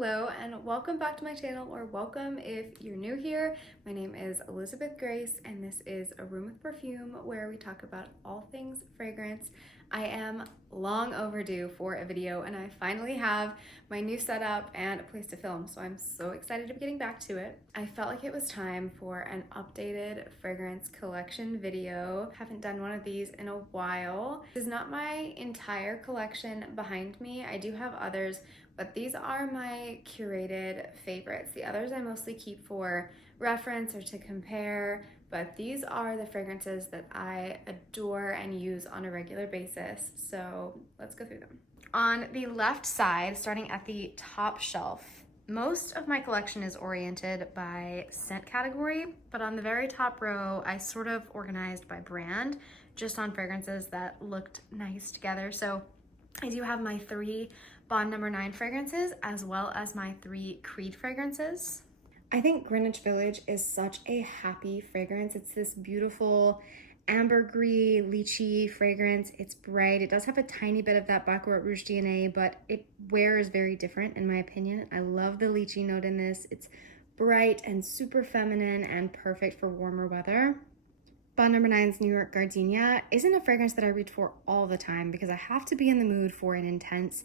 Hello and welcome back to my channel, or welcome if you're new here. My name is Elizabeth Grace and this is A Room with Perfume, where we talk about all things fragrance. I am long overdue for a video and I finally have my new setup and a place to film, so I'm so excited to be getting back to it. I felt like it was time for an updated fragrance collection video. Haven't done one of these in a while. This is not my entire collection behind me. I do have others, but these are my curated favorites. The others I mostly keep for reference or to compare, but these are the fragrances that I adore and use on a regular basis. So let's go through them. On the left side, starting at the top shelf, most of my collection is oriented by scent category, but on the very top row, I sort of organized by brand, just on fragrances that looked nice together. So I do have my 3 Bond No. 9 fragrances, as well as my 3 Creed fragrances. I think Greenwich Village is such a happy fragrance. It's this beautiful ambergris, lychee fragrance. It's bright. It does have a tiny bit of that Baccarat Rouge DNA, but it wears very different in my opinion. I love the lychee note in this. It's bright and super feminine and perfect for warmer weather. Bond No. 9's New York Gardenia isn't a fragrance that I reach for all the time because I have to be in the mood for an intense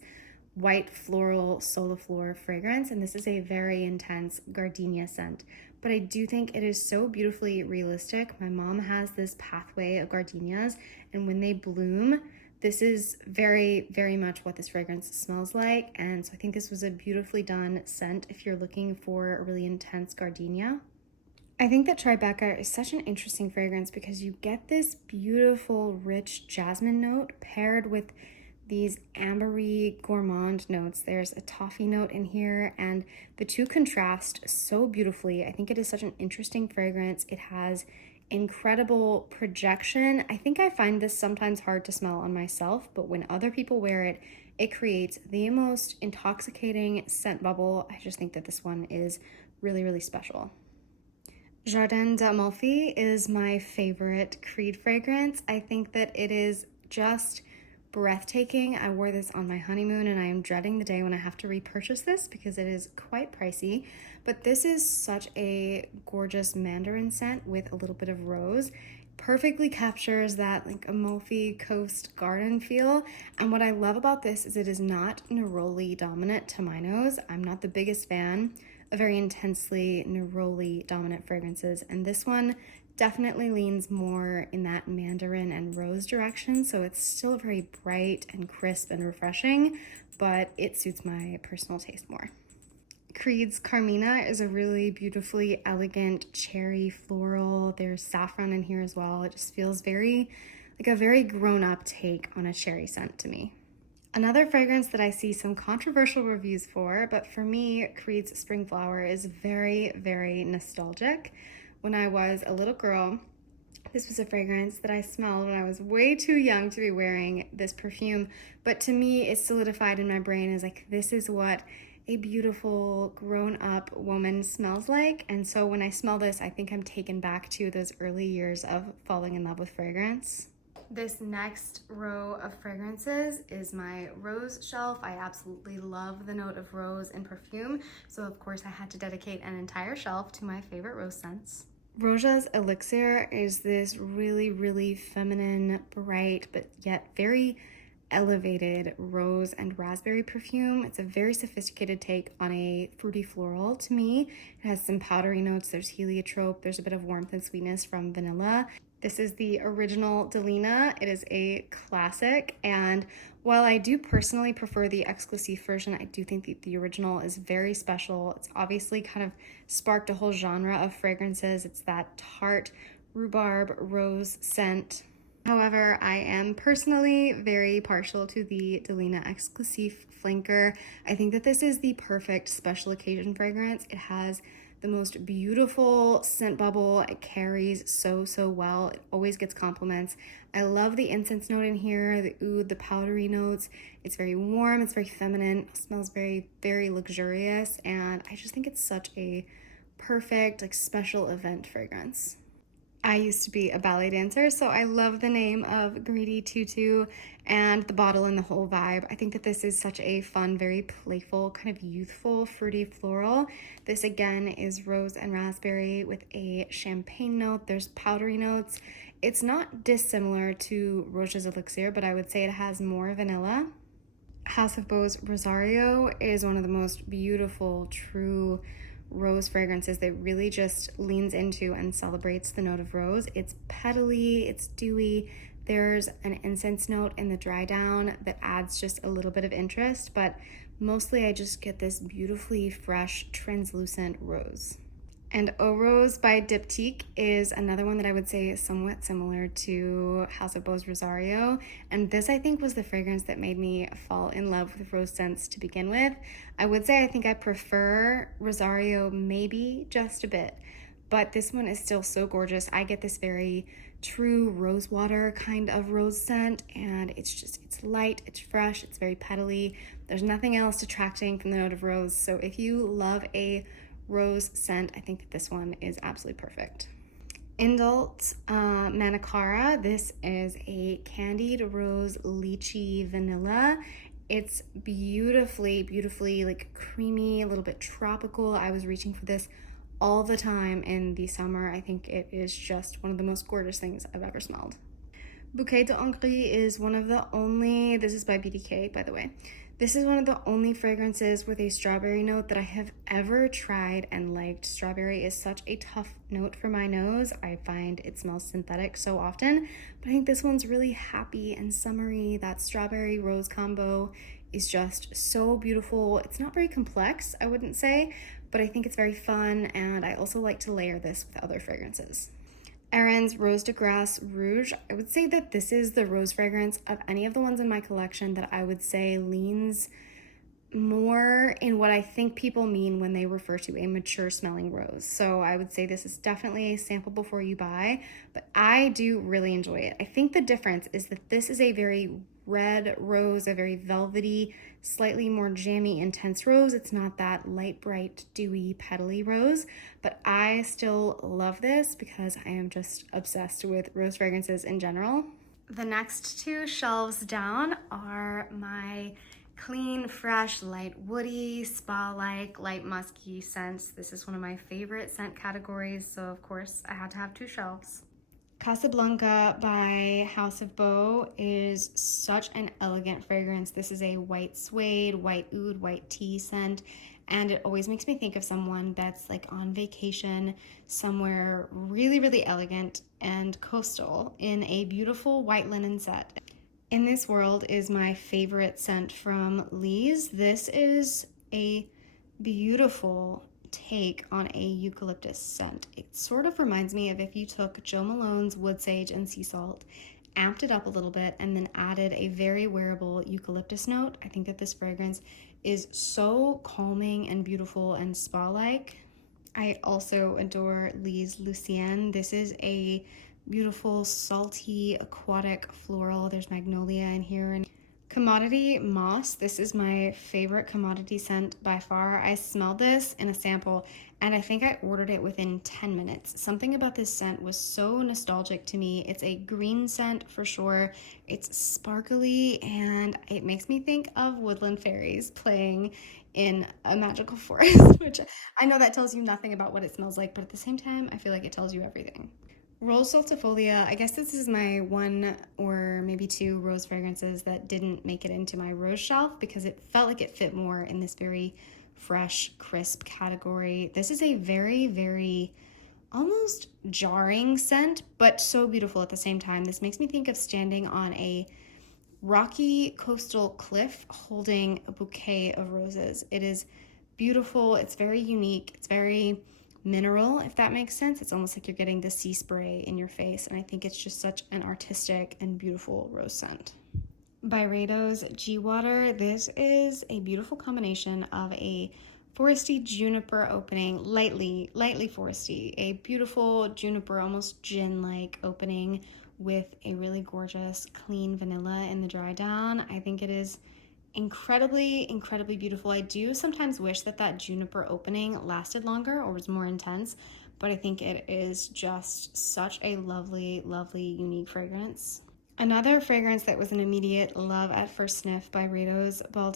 white floral soliflor fragrance, and this is a very intense gardenia scent, but I do think it is so beautifully realistic. My mom has this pathway of gardenias, and when they bloom, this is very, very much what this fragrance smells like, and so I think this was a beautifully done scent if you're looking for a really intense gardenia. I think that Tribeca is such an interesting fragrance because you get this beautiful, rich jasmine note paired with these ambery gourmand notes. There's a toffee note in here, and the two contrast so beautifully. I think it is such an interesting fragrance. It has incredible projection. I think I find this sometimes hard to smell on myself, but when other people wear it, it creates the most intoxicating scent bubble. I just think that this one is really, really special. Jardin d'Amalfi is my favorite Creed fragrance. I think that it is just breathtaking. I wore this on my honeymoon and I am dreading the day when I have to repurchase this because it is quite pricey, but this is such a gorgeous mandarin scent with a little bit of rose. Perfectly captures that like Amalfi Coast garden feel, and what I love about this is it is not neroli dominant to my nose. I'm not the biggest fan of very intensely neroli dominant fragrances, and this one definitely leans more in that mandarin and rose direction, so it's still very bright and crisp and refreshing, but it suits my personal taste more. Creed's Carmina is a really beautifully elegant cherry floral. There's saffron in here as well. It just feels very like a very grown-up take on a cherry scent to me. Another fragrance that I see some controversial reviews for, but for me, Creed's Spring Flower is very, very nostalgic. When I was a little girl, this was a fragrance that I smelled when I was way too young to be wearing this perfume, but to me, it solidified in my brain as like, this is what a beautiful grown-up woman smells like. And so when I smell this, I think I'm taken back to those early years of falling in love with fragrance. This next row of fragrances is my rose shelf. I absolutely love the note of rose in perfume, so of course I had to dedicate an entire shelf to my favorite rose scents. Roja Elixir is this really, really feminine, bright, but yet very elevated rose and raspberry perfume. It's a very sophisticated take on a fruity floral to me. It has some powdery notes, there's heliotrope, there's a bit of warmth and sweetness from vanilla. This is the original Delina. It is a classic, and while I do personally prefer the Exclusif version, I do think that the original is very special. It's obviously kind of sparked a whole genre of fragrances. It's that tart rhubarb rose scent. However, I am personally very partial to the Delina Exclusif flanker. I think that this is the perfect special occasion fragrance. It has the most beautiful scent bubble. It carries so well. It always gets compliments. I love the incense note in here, the oud, the powdery notes. It's very warm, it's very feminine, it smells very, very luxurious, and I just think it's such a perfect like special event fragrance. I used to be a ballet dancer, so I love the name of Gritti Tutu and the bottle and the whole vibe. I think that this is such a fun, very playful, kind of youthful, fruity floral. This again is rose and raspberry with a champagne note. There's powdery notes. It's not dissimilar to Roja Elixir, but I would say it has more vanilla. House of Bo's Rosario is one of the most beautiful, true rose fragrances that really just leans into and celebrates the note of rose. It's petally, it's dewy. There's an incense note in the dry down that adds just a little bit of interest, but mostly I just get this beautifully fresh, translucent rose. And Eau Rose by Diptyque is another one that I would say is somewhat similar to House of Bo's Rosario. And this, I think, was the fragrance that made me fall in love with rose scents to begin with. I would say I think I prefer Rosario maybe just a bit, but this one is still so gorgeous. I get this very true rose water kind of rose scent, and it's light, it's fresh, it's very petally. There's nothing else detracting from the note of rose. So if you love a rose scent, I think that this one is absolutely perfect. Indult Manakara. This is a candied rose lychee vanilla. It's beautifully like creamy, a little bit tropical. I was reaching for this all the time in the summer. I think it is just one of the most gorgeous things I've ever smelled. Bouquet de Hongrie is one of the only, this is by BDK, by the way. This is one of the only fragrances with a strawberry note that I have ever tried and liked. Strawberry is such a tough note for my nose. I find it smells synthetic so often, but I think this one's really happy and summery. That strawberry rose combo is just so beautiful. It's not very complex, I wouldn't say, but I think it's very fun, and I also like to layer this with other fragrances. Aerin's Rose de Grasse Rouge. I would say that this is the rose fragrance of any of the ones in my collection that I would say leans more in what I think people mean when they refer to a mature smelling rose. So I would say this is definitely a sample before you buy, but I do really enjoy it. I think the difference is that this is a very red rose, a very velvety, slightly more jammy, intense rose. It's not that light, bright, dewy, petally rose, but I still love this because I am just obsessed with rose fragrances in general. The next two shelves down are my clean, fresh, light woody, spa-like, light musky scents. This is one of my favorite scent categories, so of course I had to have two shelves. Blanca by House of Bo is such an elegant fragrance. This is a white suede, white oud, white tea scent, and it always makes me think of someone that's like on vacation somewhere really elegant and coastal in a beautiful white linen set. In This World is my favorite scent from Liis. This is a beautiful take on a eucalyptus scent. It sort of reminds me of if you took Jo Malone's wood sage and sea salt, amped it up a little bit, and then added a very wearable eucalyptus note. I think that this fragrance is so calming and beautiful and spa-like. I also adore Liis Lucienne. This is a beautiful, salty, aquatic floral. There's magnolia in here. And Commodity Moss. This is my favorite commodity scent by far. I smelled this in a sample and I think I ordered it within 10 minutes. Something about this scent was so nostalgic to me. It's a green scent for sure. It's sparkly and it makes me think of woodland fairies playing in a magical forest, which I know that tells you nothing about what it smells like, but at the same time, I feel like it tells you everything. Rose Saltifolia, I guess this is my one or maybe two rose fragrances that didn't make it into my rose shelf because it felt like it fit more in this very fresh, crisp category. This is a very almost jarring scent, but so beautiful at the same time. This makes me think of standing on a rocky coastal cliff holding a bouquet of roses. It is beautiful, it's very unique, it's very mineral, if that makes sense. It's almost like you're getting the sea spray in your face, and I think it's just such an artistic and beautiful rose scent. Byredo's G Water. This is a beautiful combination of a foresty juniper opening, lightly foresty, a beautiful juniper, almost gin-like opening with a really gorgeous clean vanilla in the dry down. I think it is incredibly beautiful. I do sometimes wish that juniper opening lasted longer or was more intense, but I think it is just such a lovely, lovely, unique fragrance. Another fragrance that was an immediate love at first sniff by Byredo's Bal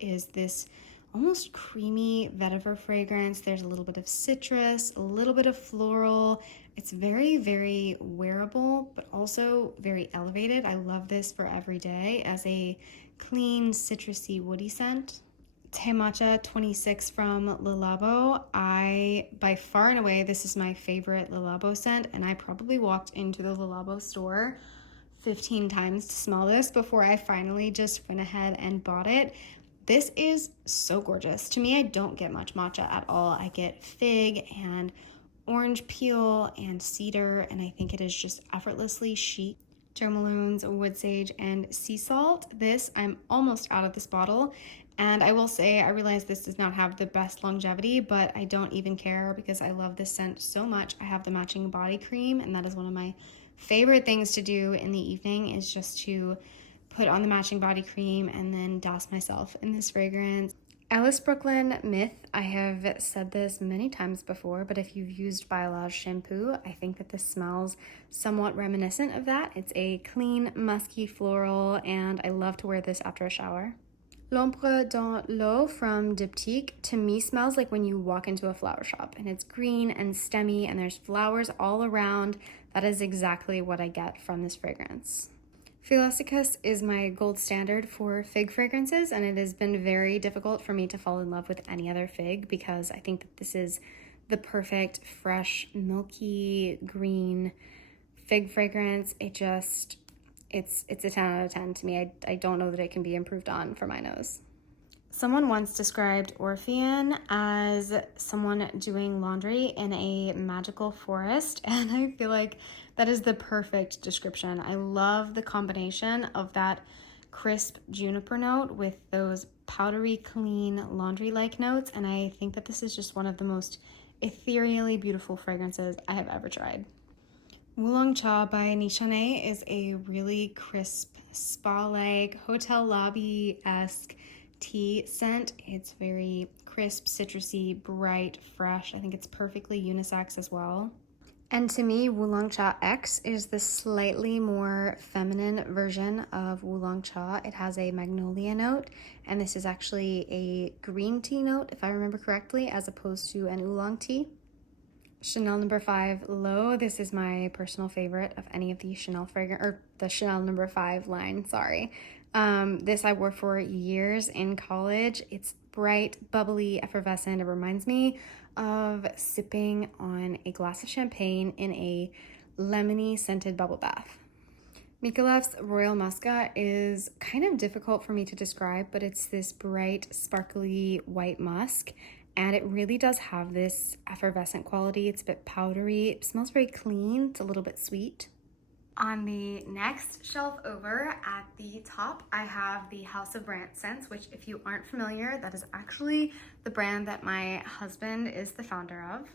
is this almost creamy vetiver fragrance. There's a little bit of citrus, a little bit of floral. It's very, very wearable, but also very elevated. I love this for every day as a clean, citrusy, woody scent. Te Matcha 26 from Le Labo. By far and away, this is my favorite Le Labo scent, and I probably walked into the Le Labo store 15 times to smell this before I finally just went ahead and bought it. This is so gorgeous. To me, I don't get much matcha at all. I get fig and orange peel and cedar, and I think it is just effortlessly chic. Tourmalones, wood sage, and sea salt. I'm almost out of this bottle, and I will say I realize this does not have the best longevity, but I don't even care because I love this scent so much. I have the matching body cream, and that is one of my favorite things to do in the evening, is just to put on the matching body cream and then douse myself in this fragrance. Alice Brooklyn Myth. I have said this many times before, but if you've used Biolage shampoo, I think that this smells somewhat reminiscent of that. It's a clean, musky floral, and I love to wear this after a shower. L'ombre dans l'eau from Diptyque, to me, smells like when you walk into a flower shop, and it's green and stemmy and there's flowers all around. That is exactly what I get from this fragrance. Philosykos is my gold standard for fig fragrances, and it has been very difficult for me to fall in love with any other fig because I think that this is the perfect, fresh, milky, green fig fragrance. It's a 10 out of 10 to me. I don't know that it can be improved on for my nose. Someone once described Orpheon as someone doing laundry in a magical forest, and I feel like that is the perfect description. I love the combination of that crisp juniper note with those powdery, clean, laundry-like notes, and I think that this is just one of the most ethereally beautiful fragrances I have ever tried. Wulong Cha by Nishane is a really crisp, spa-like, hotel lobby-esque tea scent. It's very crisp, citrusy, bright, fresh. I think it's perfectly unisex as well. And to me, Wulong Cha X is the slightly more feminine version of Wulong Cha. It has a magnolia note, and this is actually a green tea note, if I remember correctly, as opposed to an oolong tea. Chanel No. 5 Low. This is my personal favorite of any of the Chanel fragrance, or the Chanel No. 5 line, sorry. This I wore for years in college. It's bright, bubbly, effervescent. It reminds me of sipping on a glass of champagne in a lemony scented bubble bath. Mykolaiff's Royal Muscat is kind of difficult for me to describe, but it's this bright, sparkly white musk, and it really does have this effervescent quality. It's a bit powdery. It smells very clean. It's a little bit sweet. On the next shelf over at the top, I have the House of Brandt scents, which if you aren't familiar, that is actually the brand that my husband is the founder of.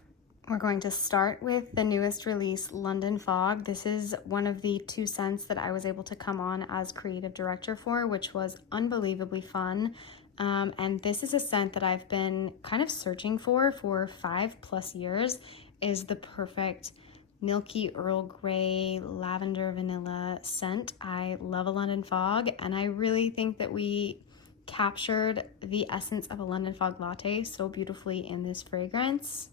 We're going to start with the newest release, London Fog. This is one of the 2 scents that I was able to come on as creative director for, which was unbelievably fun. And this is a scent that I've been kind of searching for 5+ years, is the perfect milky Earl Grey lavender vanilla scent. I love a London Fog, and I really think that we captured the essence of a London Fog latte so beautifully in this fragrance.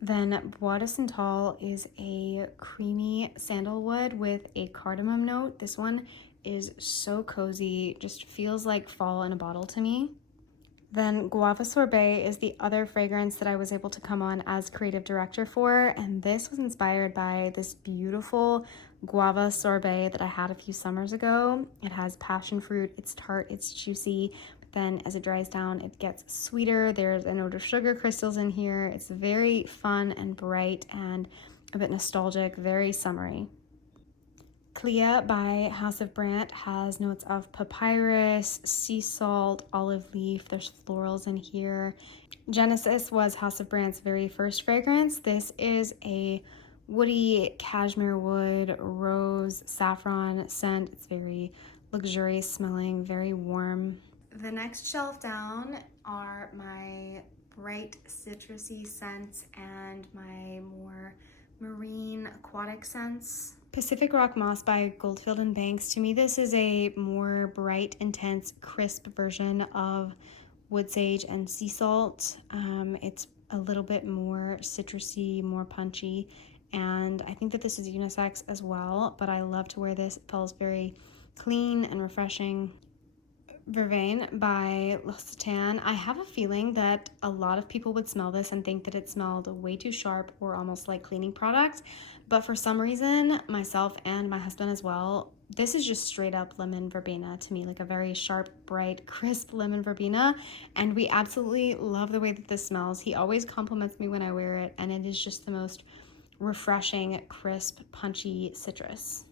Then Bois de Santal is a creamy sandalwood with a cardamom note. This one is so cozy, just feels like fall in a bottle to me. Then Guava Sorbet is the other fragrance that I was able to come on as creative director for, and this was inspired by this beautiful guava sorbet that I had a few summers ago. It has passion fruit, it's tart, it's juicy, but then as it dries down, it gets sweeter. There's a note of sugar crystals in here. It's very fun and bright and a bit nostalgic, very summery. Clea by House of Brandt has notes of papyrus, sea salt, olive leaf. There's florals in here. Genesis was House of Brandt's very first fragrance. This is a woody cashmere wood, rose, saffron scent. It's very luxurious smelling, very warm. The next shelf down are my bright citrusy scents and my more marine aquatic scents. Pacific Rock Moss by Goldfield and Banks. To me, this is a more bright, intense, crisp version of wood sage and sea salt. It's a little bit more citrusy, more punchy, and I think that this is unisex as well, but I love to wear this. It feels very clean and refreshing. Vervain by L'Occitane. I have a feeling that a lot of people would smell this and think that it smelled way too sharp or almost like cleaning product, but for some reason, myself and my husband as well, this is just straight up lemon verbena to me, like a very sharp, bright, crisp lemon verbena, and we absolutely love the way that this smells. He always compliments me when I wear it, and it is just the most refreshing, crisp, punchy citrus.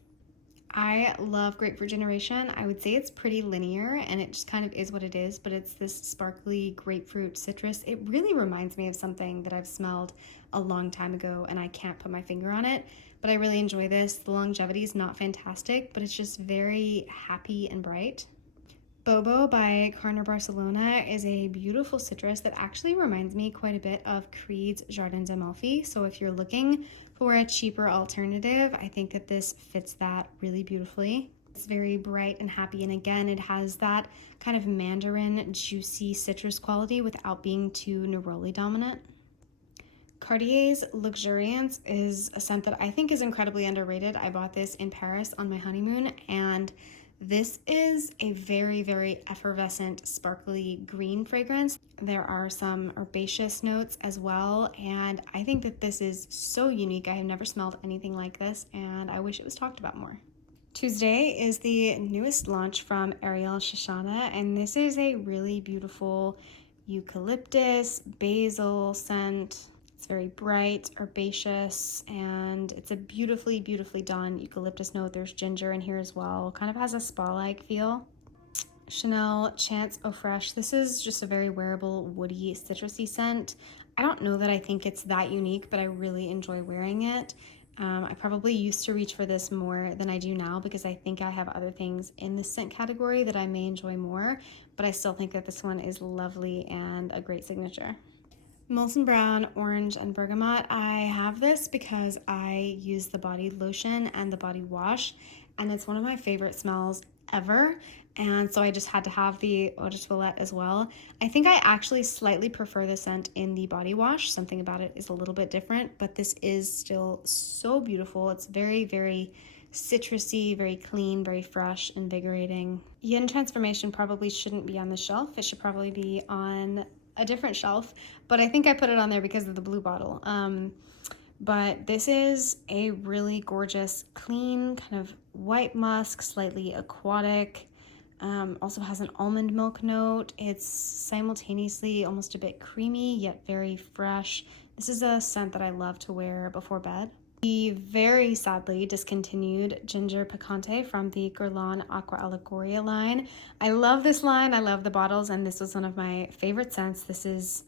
I love Grapefruit Generation. I would say it's pretty linear and it just kind of is what it is, but it's this sparkly grapefruit citrus. It really reminds me of something that I've smelled a long time ago and I can't put my finger on it, but I really enjoy this. The longevity is not fantastic, but it's just very happy and bright. Bobo by Carner Barcelona is a beautiful citrus that actually reminds me quite a bit of Creed's Jardin d'Amalfi. So if you're looking for a cheaper alternative, I think that this fits that really beautifully. It's very bright and happy, and again, it has that kind of mandarin, juicy citrus quality without being too neroli dominant. Cartier's Luxuriance is a scent that I think is incredibly underrated. I bought this in Paris on my honeymoon, and this is a very, very effervescent, sparkly green fragrance. There are some herbaceous notes as well, and I think that this is so unique. I have never smelled anything like this, and I wish it was talked about more. Tuesday is the newest launch from Ariel Shoshana, and this is a really beautiful eucalyptus, basil scent. It's very bright, herbaceous, and it's a beautifully, beautifully done eucalyptus note. There's ginger in here as well. Kind of has a spa-like feel. Chanel Chance Eau Fraiche. This is just a very wearable, woody, citrusy scent. I don't know that I think it's that unique, but I really enjoy wearing it. I probably used to reach for this more than I do now because I think I have other things in the scent category that I may enjoy more, but I still think that this one is lovely and a great signature. Molson Brown Orange and Bergamot. I have this because I use the body lotion and the body wash, and it's one of my favorite smells ever, and so I just had to have the eau de toilette as well. I think I actually slightly prefer the scent in the body wash. Something about it is a little bit different, but this is still so beautiful. It's very, very citrusy, very clean, very fresh, invigorating. Yin Transformation probably shouldn't be on the shelf. It should probably be on a different shelf, but I think I put it on there because of the blue bottle. But this is a really gorgeous, clean, kind of white musk, slightly aquatic, also has an almond milk note. It's simultaneously almost a bit creamy, yet very fresh. This is a scent that I love to wear before bed. The very sadly discontinued Ginger Picante from the Guerlain Aqua Allegoria line. I love this line, I love the bottles, and this was one of my favorite scents. This is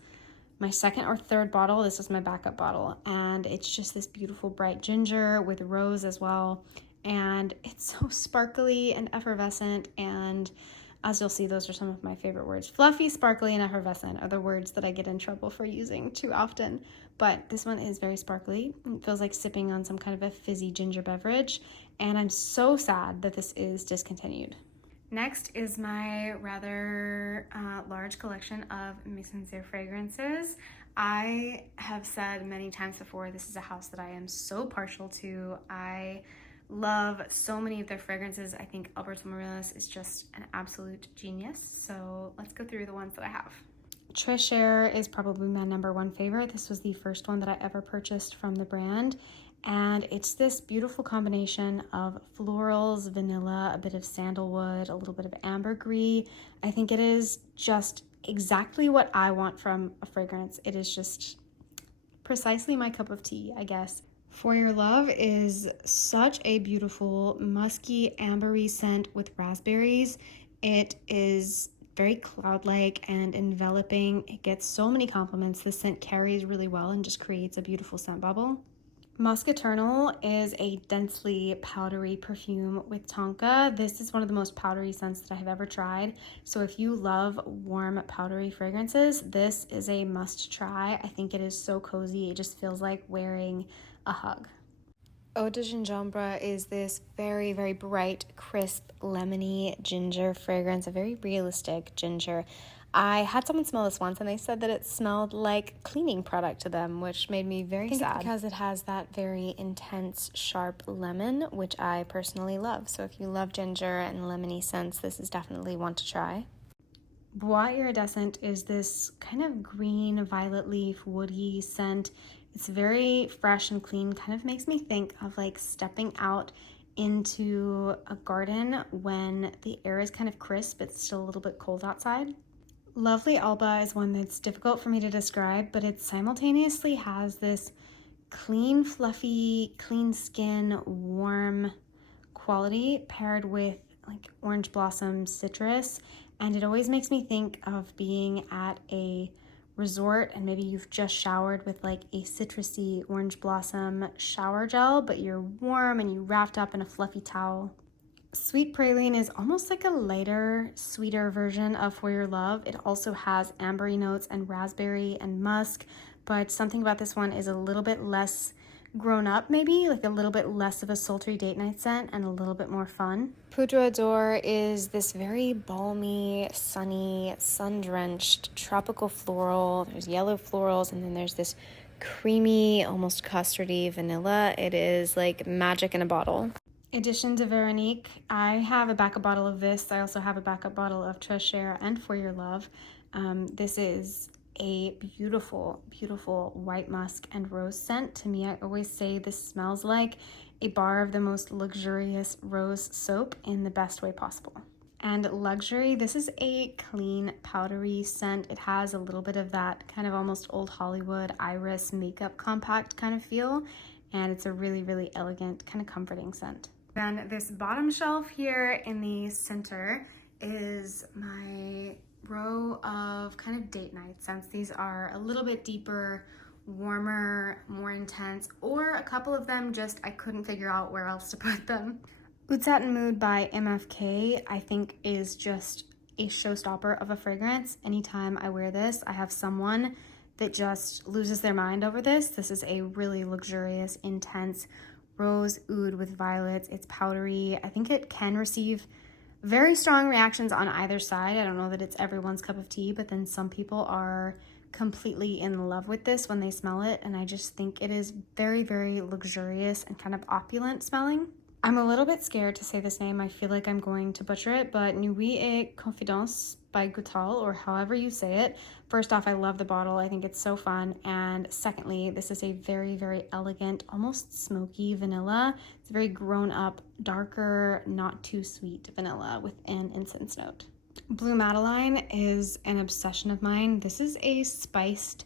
my second or third bottle. This was my backup bottle, and it's just this beautiful bright ginger with rose as well, and it's so sparkly and effervescent, and as you'll see, those are some of my favorite words. Fluffy, sparkly, and effervescent are the words that I get in trouble for using too often. But this one is very sparkly. It feels like sipping on some kind of a fizzy ginger beverage. And I'm so sad that this is discontinued. Next is my rather large collection of Mizensir fragrances. I have said many times before, this is a house that I am so partial to. I love so many of their fragrances. I think Alberto Morelos is just an absolute genius. So let's go through the ones that I have. Treasure is probably my number one favorite. This was the first one that I ever purchased from the brand. And it's this beautiful combination of florals, vanilla, a bit of sandalwood, a little bit of ambergris. I think it is just exactly what I want from a fragrance. It is just precisely my cup of tea, I guess. For Your Love is such a beautiful musky ambery scent with raspberries. It is very cloud-like and enveloping. It gets so many compliments. The scent carries really well and just creates a beautiful scent bubble. Muscaternal is a densely powdery perfume with tonka. This is one of the most powdery scents that I have ever tried. So if you love warm powdery fragrances, this is a must try. I think it is so cozy. It just feels like wearing a hug. Eau de Gingembre is this very, very bright, crisp, lemony ginger fragrance, a very realistic ginger. I had someone smell this once and they said that it smelled like cleaning product to them, which made me very sad because it has that very intense, sharp lemon, which I personally love. So if you love ginger and lemony scents, this is definitely one to try. Bois Iridescent is this kind of green, violet leaf, woody scent. It's very fresh and clean, kind of makes me think of like stepping out into a garden when the air is kind of crisp, it's still a little bit cold outside. Lovely Alba is one that's difficult for me to describe, but it simultaneously has this clean, fluffy, clean skin, warm quality paired with like orange blossom citrus. And it always makes me think of being at a resort and maybe you've just showered with like a citrusy orange blossom shower gel, but you're warm and you wrapped up in a fluffy towel. Sweet Praline is almost like a lighter, sweeter version of For Your Love. It also has ambery notes and raspberry and musk, but something about this one is a little bit less grown up, maybe like a little bit less of a sultry date night scent and a little bit more fun. Poudre d'Or is this very balmy, sunny, sun-drenched tropical floral. There's yellow florals and then there's this creamy, almost custardy vanilla. It is like magic in a bottle. Addition to Veronique, I have a backup bottle of this. I also have a backup bottle of Treasure and For Your Love. This is a beautiful, beautiful white musk and rose scent. To me, I always say this smells like a bar of the most luxurious rose soap in the best way possible. And Luxury, this is a clean, powdery scent. It has a little bit of that kind of almost old Hollywood iris makeup compact kind of feel. And it's a really, really elegant, kind of comforting scent. Then this bottom shelf here in the center is my row of kind of date night scents. These are a little bit deeper, warmer, more intense, or a couple of them just I couldn't figure out where else to put them. Oud Satin Mood by MFK I think is just a showstopper of a fragrance. Anytime I wear this, I have someone that just loses their mind over this. This is a really luxurious, intense rose oud with violets. It's powdery. I think it can receive very strong reactions on either side. I don't know that it's everyone's cup of tea, but then some people are completely in love with this when they smell it, and I just think it is very, very luxurious and kind of opulent smelling. I'm a little bit scared to say this name. I feel like I'm going to butcher it, but Nuit et Confidence by Goutal, or however you say it. First off, I love the bottle. I think it's so fun. And secondly, this is a very, very elegant, almost smoky vanilla. It's a very grown up, darker, not too sweet vanilla with an incense note. Blue Madeline is an obsession of mine. This is a spiced,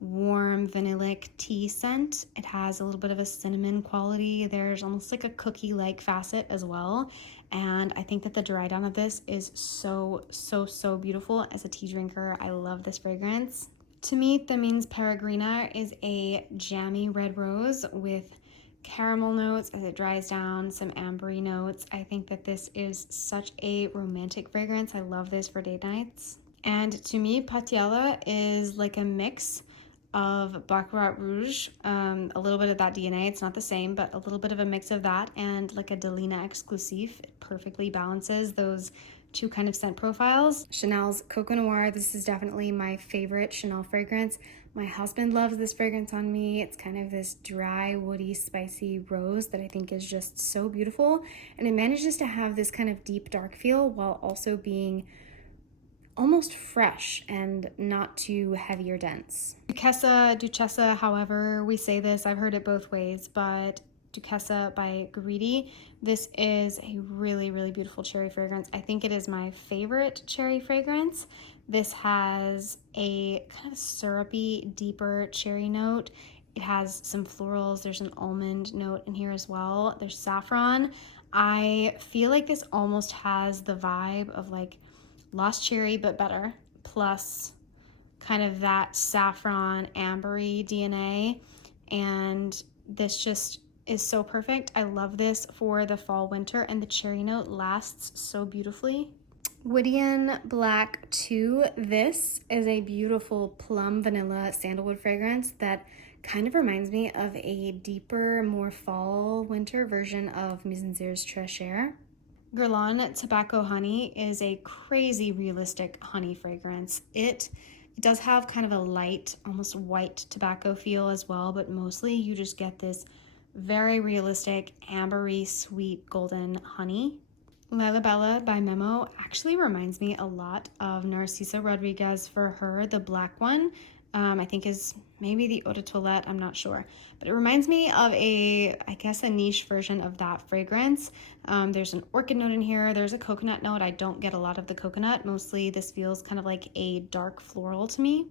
warm vanillic tea scent. It has a little bit of a cinnamon quality. There's almost like a cookie-like facet as well. And I think that the dry down of this is so, so, so beautiful. As a tea drinker, I love this fragrance. To me, Thameen's Peregrina is a jammy red rose with caramel notes as it dries down, some ambery notes. I think that this is such a romantic fragrance. I love this for date nights. And to me, Patiala is like a mix of Baccarat Rouge, a little bit of that DNA. It's not the same, but a little bit of a mix of that and like a Delina Exclusif. It perfectly balances those two kind of scent profiles. Chanel's Coco Noir. This is definitely my favorite Chanel fragrance. My husband loves this fragrance on me. It's kind of this dry, woody, spicy rose that I think is just so beautiful. And it manages to have this kind of deep, dark feel while also being almost fresh and not too heavy or dense. Duchessa, however we say this, I've heard it both ways, but Duchessa by Gritti. This is a really, really beautiful cherry fragrance. I think it is my favorite cherry fragrance. This has a kind of syrupy, deeper cherry note. It has some florals. There's an almond note in here as well. There's saffron. I feel like this almost has the vibe of like Lost Cherry, but better, plus kind of that saffron ambery DNA. And this just is so perfect. I love this for the fall winter, and the cherry note lasts so beautifully. Woodian Black 2. This is a beautiful plum vanilla sandalwood fragrance that kind of reminds me of a deeper, more fall winter version of Mizensir's Treasure. Guerlain Tobacco Honey is a crazy realistic honey fragrance. It does have kind of a light, almost white tobacco feel as well, but mostly you just get this very realistic, ambery, sweet, golden honey. Lalabella by Memo actually reminds me a lot of Narcisa Rodriguez for her, the black one. I think is maybe the Eau de Toilette, I'm not sure. But it reminds me of I guess a niche version of that fragrance. There's an orchid note in here. There's a coconut note. I don't get a lot of the coconut. Mostly this feels kind of like a dark floral to me.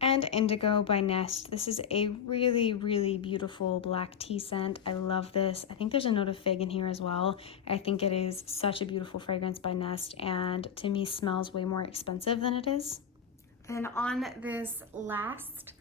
And Indigo by Nest. This is a really, really beautiful black tea scent. I love this. I think there's a note of fig in here as well. I think it is such a beautiful fragrance by Nest, and to me smells way more expensive than it is. Then on this last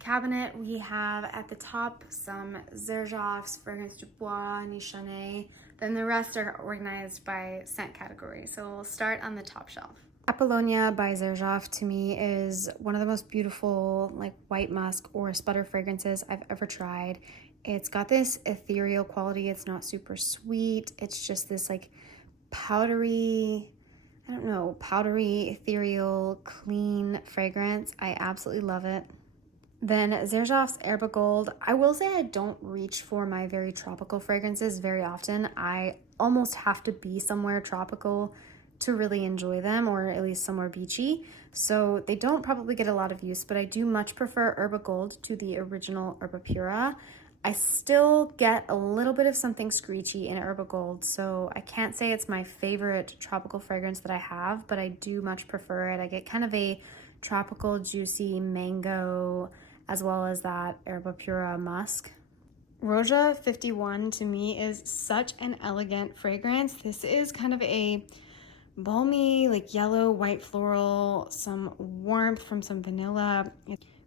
cabinet, we have at the top some Xerjoff's, Fragrance du Bois, Nishane. Then the rest are organized by scent category. So we'll start on the top shelf. Apollonia by Xerjoff to me is one of the most beautiful like white musk or sputter fragrances I've ever tried. It's got this ethereal quality. It's not super sweet. It's just this like powdery, I don't know, powdery, ethereal, clean fragrance. I absolutely love it. Then Xerjoff's Herbe Gold. I will say I don't reach for my very tropical fragrances very often. I almost have to be somewhere tropical to really enjoy them, or at least somewhere beachy. So they don't probably get a lot of use, but I do much prefer Herbe Gold to the original Herba Pura. I still get a little bit of something screechy in Herbe Gold, so I can't say it's my favorite tropical fragrance that I have, but I do much prefer it. I get kind of a tropical, juicy mango, as well as that Herba Pura musk. Roja 51 to me is such an elegant fragrance. This is kind of a balmy, like yellow, white floral, some warmth from some vanilla.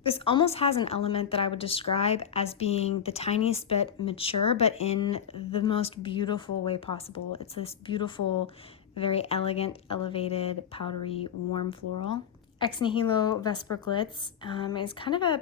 This almost has an element that I would describe as being the tiniest bit mature, but in the most beautiful way possible. It's this beautiful, very elegant, elevated, powdery, warm floral. Ex Nihilo Vesper Glitz is kind of a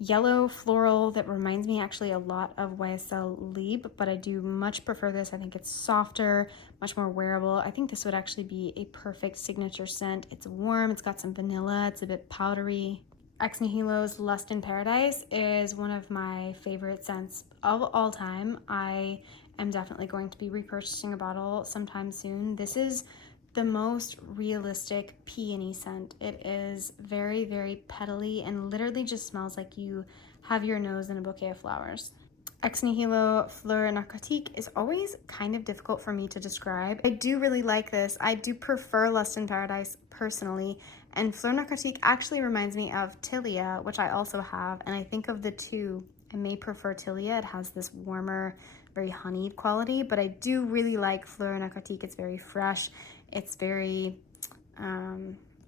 yellow floral that reminds me actually a lot of YSL Lieb, but I do much prefer this. I think it's softer, much more wearable. I think this would actually be a perfect signature scent. It's warm, it's got some vanilla, it's a bit powdery. Ex Nihilo's Lust in Paradise is one of my favorite scents of all time. I am definitely going to be repurchasing a bottle sometime soon. This is the most realistic peony scent. It is very, very petally and literally just smells like you have your nose in a bouquet of flowers. Ex Nihilo Fleur Narcotique is always kind of difficult for me to describe. I do really like this. I do prefer Lust in Paradise personally, and Fleur Narcotique actually reminds me of Tilia, which I also have, and I think of the two, I may prefer Tilia. It has this warmer, very honeyed quality, but I do really like Fleur Narcotique. It's very fresh. It's very, I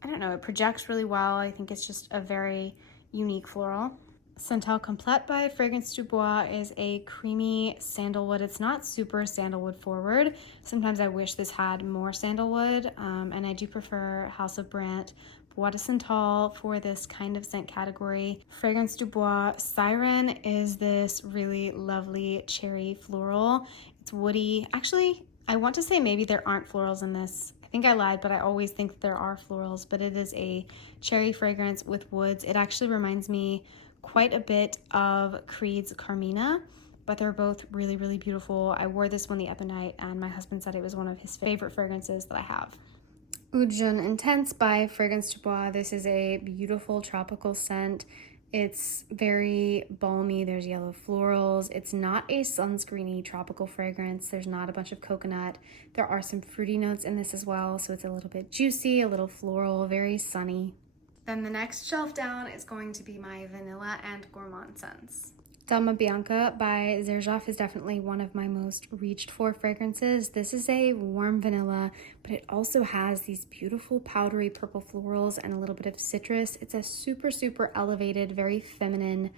don't know, it projects really well. I think it's just a very unique floral. Santal Complete by Fragrance du Bois is a creamy sandalwood. It's not super sandalwood forward. Sometimes I wish this had more sandalwood, and I do prefer House of Brandt Bois de Santal for this kind of scent category. Fragrance du Bois Siren is this really lovely cherry floral. It's woody. Actually, I want to say maybe there aren't florals in this. I think I lied, but I always think that there are florals, but it is a cherry fragrance with woods. It actually reminds me quite a bit of Creed's Carmina, but they're both really, really beautiful. I wore this one the other night, and my husband said it was one of his favorite fragrances that I have. Oud Jeune Intense by Fragrance du Bois. This is a beautiful tropical scent. It's very balmy. There's yellow florals. It's not a sunscreeny tropical fragrance. There's not a bunch of coconut. There are some fruity notes in this as well, so it's a little bit juicy, a little floral, very sunny. Then the next shelf down is going to be my vanilla and gourmand scents. Dama Bianca by Xerjoff is definitely one of my most reached for fragrances. This is a warm vanilla, but it also has these beautiful powdery purple florals and a little bit of citrus. It's a super, super elevated, very feminine,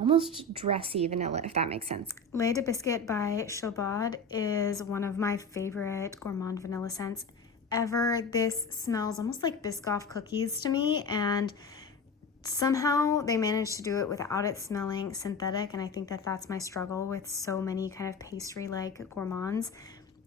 almost dressy vanilla, if that makes sense. Lait de Biscuit by Chobad is one of my favorite gourmand vanilla scents ever. This smells almost like Biscoff cookies to me, and somehow they managed to do it without it smelling synthetic, and I think that that's my struggle with so many kind of pastry-like gourmands.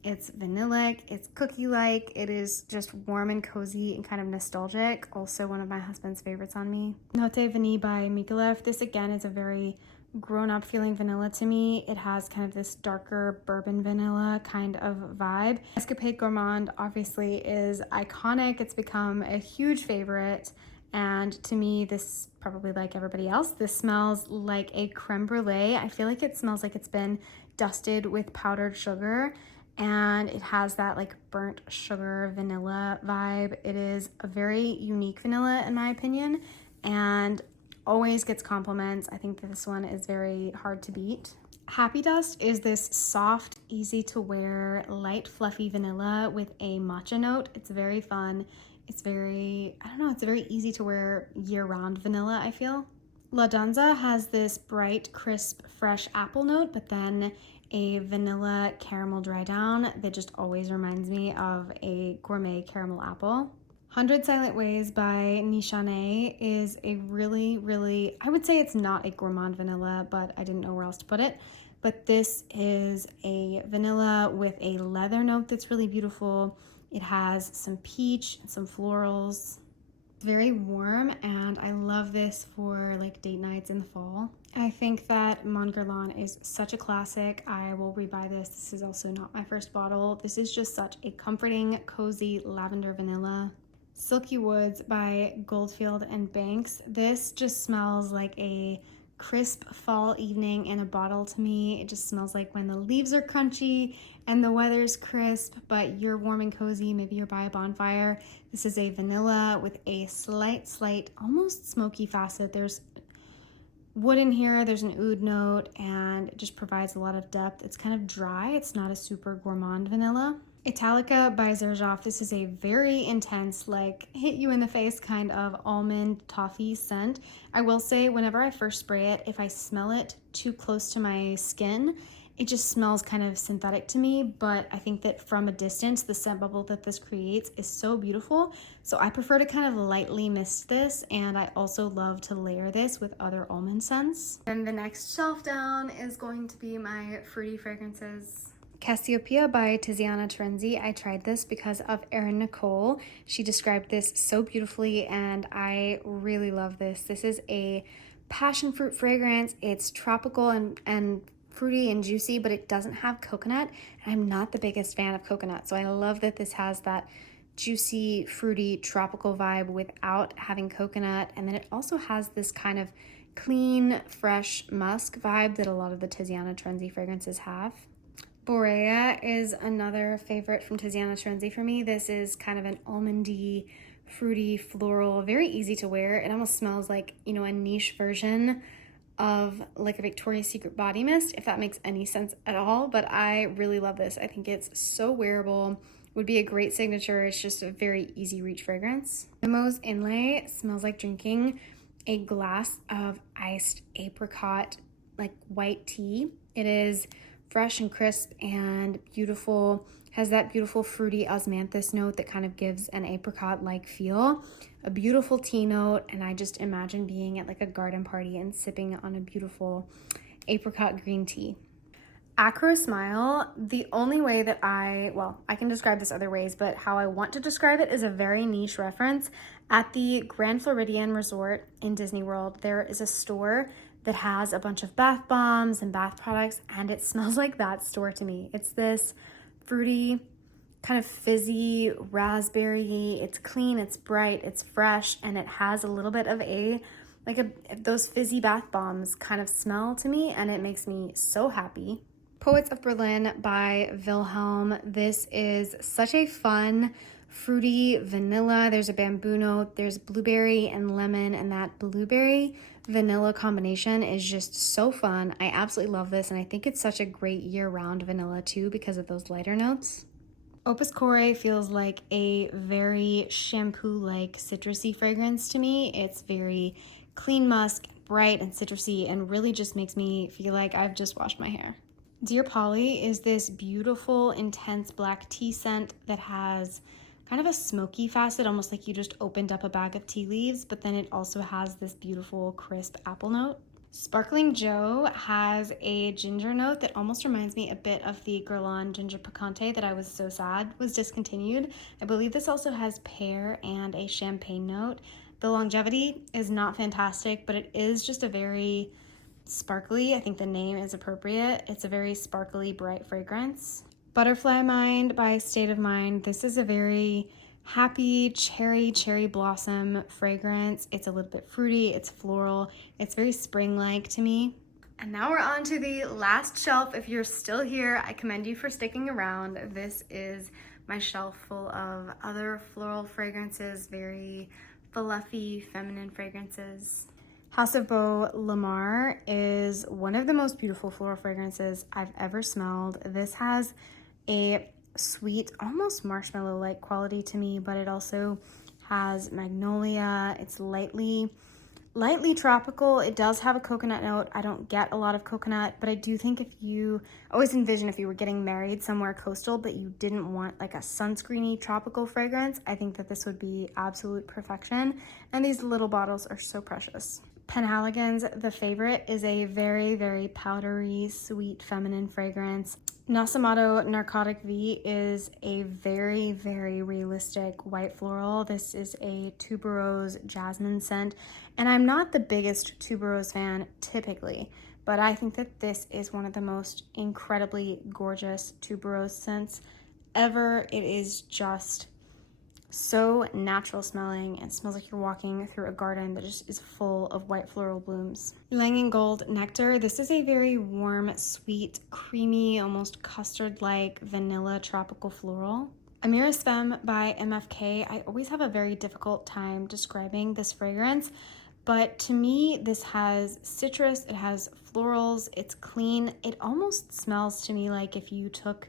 It's vanillic, it's cookie-like, it is just warm and cozy and kind of nostalgic. Also one of my husband's favorites on me. Note Vanille by Mikolev. This again is a very grown-up feeling vanilla to me. It has kind of this darker bourbon vanilla kind of vibe. Escapade Gourmand obviously is iconic. It's become a huge favorite. And to me, this, probably like everybody else, this smells like a creme brulee. I feel like it smells like it's been dusted with powdered sugar, and it has that like burnt sugar vanilla vibe. It is a very unique vanilla in my opinion, and always gets compliments. I think that this one is very hard to beat. Happy Dust is this soft, easy to wear, light, fluffy vanilla with a matcha note. It's very fun. It's very, I don't know, it's very easy to wear year-round vanilla, I feel. La Danza has this bright, crisp, fresh apple note, but then a vanilla caramel dry down that just always reminds me of a gourmet caramel apple. 100 Silent Ways by Nishane is a really, I would say it's not a gourmand vanilla, but I didn't know where else to put it. But this is a vanilla with a leather note that's really beautiful. It has some peach and some florals. Very warm, and I love this for like date nights in the fall. I think that Mon Guerlain is such a classic. I will rebuy this. This is also not my first bottle. This is just such a comforting, cozy lavender vanilla. Silky Woods by Goldfield and Banks. This just smells like a crisp fall evening in a bottle to me. It just smells like when the leaves are crunchy and the weather's crisp, but you're warm and cozy. Maybe you're by a bonfire. This is a vanilla with a slight, almost smoky facet. There's wood in here, there's an oud note, and it just provides a lot of depth. It's kind of dry. It's not a super gourmand vanilla. Italica by Xerjoff. This is a very intense, like hit you in the face kind of almond toffee scent. I will say whenever I first spray it, if I smell it too close to my skin, it just smells kind of synthetic to me, but I think that from a distance, the scent bubble that this creates is so beautiful. So I prefer to kind of lightly mist this, and I also love to layer this with other almond scents. Then the next shelf down is going to be my fruity fragrances. Cassiopeia by Tiziana Terenzi. I tried this because of Erin Nicole. She described this so beautifully, and I really love this. This is a passion fruit fragrance. It's tropical and fruity and juicy, but it doesn't have coconut. And I'm not the biggest fan of coconut, so I love that this has that juicy, fruity, tropical vibe without having coconut. And then it also has this kind of clean, fresh musk vibe that a lot of the Tiziana Terenzi fragrances have. Borea is another favorite from Tiziana Terenzi for me. This is kind of an almondy, fruity, floral, very easy to wear. It almost smells like, you know, a niche version of like a Victoria's Secret body mist, if that makes any sense at all. But I really love this. I think it's so wearable, would be a great signature. It's just a very easy reach fragrance. Mimo's Inlay smells like drinking a glass of iced apricot, like white tea. It is fresh and crisp and beautiful, has that beautiful fruity osmanthus note that kind of gives an apricot-like feel, a beautiful tea note, and I just imagine being at like a garden party and sipping on a beautiful apricot green tea. Acro Smile, the only way that I can describe this other ways, but how I want to describe it is a very niche reference. At the Grand Floridian Resort in Disney World, there is a store that has a bunch of bath bombs and bath products, and it smells like that store to me. It's this fruity, kind of fizzy raspberry. It's clean, it's bright, it's fresh, and it has a little bit of those fizzy bath bombs kind of smell to me, and it makes me so happy. Poets of Berlin by Wilhelm. This is such a fun, fruity vanilla. There's a bamboo note, there's blueberry and lemon, and that blueberry vanilla combination is just so fun. I absolutely love this, and I think it's such a great year-round vanilla too because of those lighter notes. Opus Core feels like a very shampoo-like citrusy fragrance to me. It's very clean musk, bright and citrusy, and really just makes me feel like I've just washed my hair. Dear Polly is this beautiful, intense black tea scent that has kind of a smoky facet, almost like you just opened up a bag of tea leaves, but then it also has this beautiful crisp apple note. Sparkling Joe has a ginger note that almost reminds me a bit of the Guerlain Ginger Picante that I was so sad was discontinued. I believe this also has pear and a champagne note. The longevity is not fantastic, but it is just a very sparkly, I think the name is appropriate. It's a very sparkly, bright fragrance. Butterfly Mind by State of Mind. This is a very happy cherry blossom fragrance. It's a little bit fruity, it's floral, it's very spring-like to me. And now we're on to the last shelf. If you're still here, I commend you for sticking around. This is my shelf full of other floral fragrances, very fluffy, feminine fragrances. House of Bo Lamar is one of the most beautiful floral fragrances I've ever smelled. This has a sweet, almost marshmallow-like quality to me, but it also has magnolia. It's lightly tropical. It does have a coconut note. I don't get a lot of coconut, but I do think if you always envision if you were getting married somewhere coastal, but you didn't want like a sunscreeny tropical fragrance, I think that this would be absolute perfection. And these little bottles are so precious. Penhaligon's The Favorite is a very powdery, sweet, feminine fragrance. Nasamato Narcotic V is a very realistic white floral. This is a tuberose jasmine scent, and I'm not the biggest tuberose fan typically, but I think that this is one of the most incredibly gorgeous tuberose scents ever. It is just so natural smelling and smells like you're walking through a garden that just is full of white floral blooms. Ylang & Gold Nectar. This is a very warm, sweet, creamy, almost custard-like vanilla tropical floral. Amira Femme by MFK. I always have a very difficult time describing this fragrance, but to me, this has citrus, it has florals, it's clean. It almost smells to me like if you took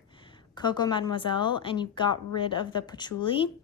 Coco Mademoiselle and you got rid of the patchouli.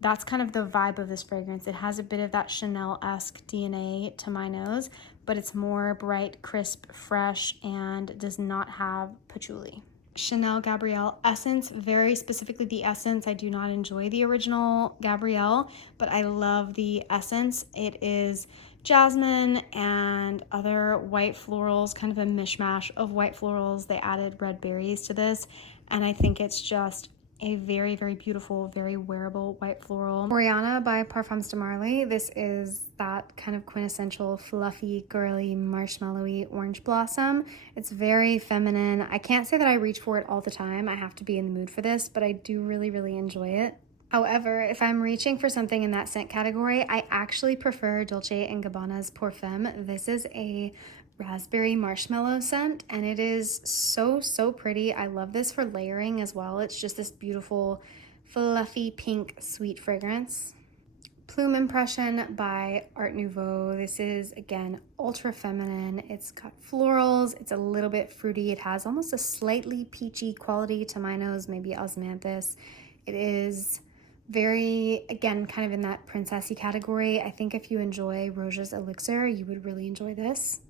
That's kind of the vibe of this fragrance. It has a bit of that Chanel-esque DNA to my nose, but it's more bright, crisp, fresh, and does not have patchouli. Chanel Gabrielle Essence, very specifically the Essence. I do not enjoy the original Gabrielle, but I love the Essence. It is jasmine and other white florals, kind of a mishmash of white florals. They added red berries to this, and I think it's just a very beautiful, very wearable white floral. Oriana by Parfums de Marly. This is that kind of quintessential fluffy, girly, marshmallowy orange blossom. It's very feminine. I can't say that I reach for it all the time. I have to be in the mood for this, but I do really enjoy it. However, if I'm reaching for something in that scent category, I actually prefer Dolce & Gabbana's Parfum. This is a raspberry marshmallow scent, and it is so pretty. I love this for layering as well. It's just this beautiful fluffy pink sweet fragrance. Plume Impression by Art Nouveau. This is again ultra feminine. It's got florals, it's a little bit fruity, it has almost a slightly peachy quality to my nose, maybe osmanthus. It is very, again, kind of in that princessy category. I think if you enjoy Roja Elixir, you would really enjoy this.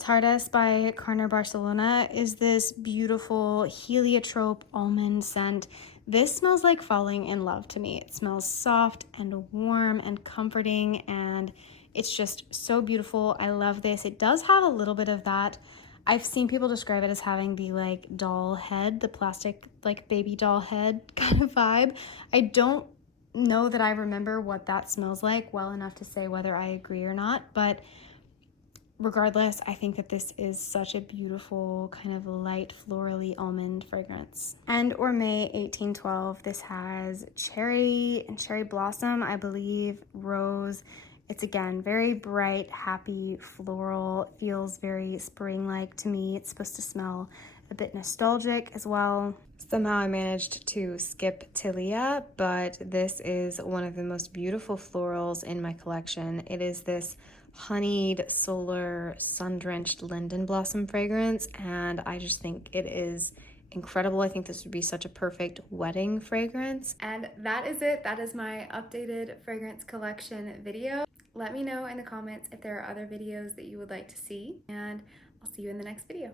Tardes by Carner Barcelona is this beautiful heliotrope almond scent. This smells like falling in love to me. It smells soft and warm and comforting, and it's just so beautiful. I love this. It does have a little bit of that. I've seen people describe it as having the like doll head, the plastic like baby doll head kind of vibe. I don't know that I remember what that smells like well enough to say whether I agree or not, but regardless, I think that this is such a beautiful kind of light florally almond fragrance. And Orme 1812, this has cherry and cherry blossom, I believe, rose. It's again very bright, happy, floral. It feels very spring-like to me. It's supposed to smell a bit nostalgic as well. Somehow I managed to skip Tilia, but this is one of the most beautiful florals in my collection. It is this honeyed, solar, sun-drenched linden blossom fragrance, and I just think it is incredible. I think this would be such a perfect wedding fragrance. And that is it. That is my updated fragrance collection video. Let me know in the comments if there are other videos that you would like to see, and I'll see you in the next video.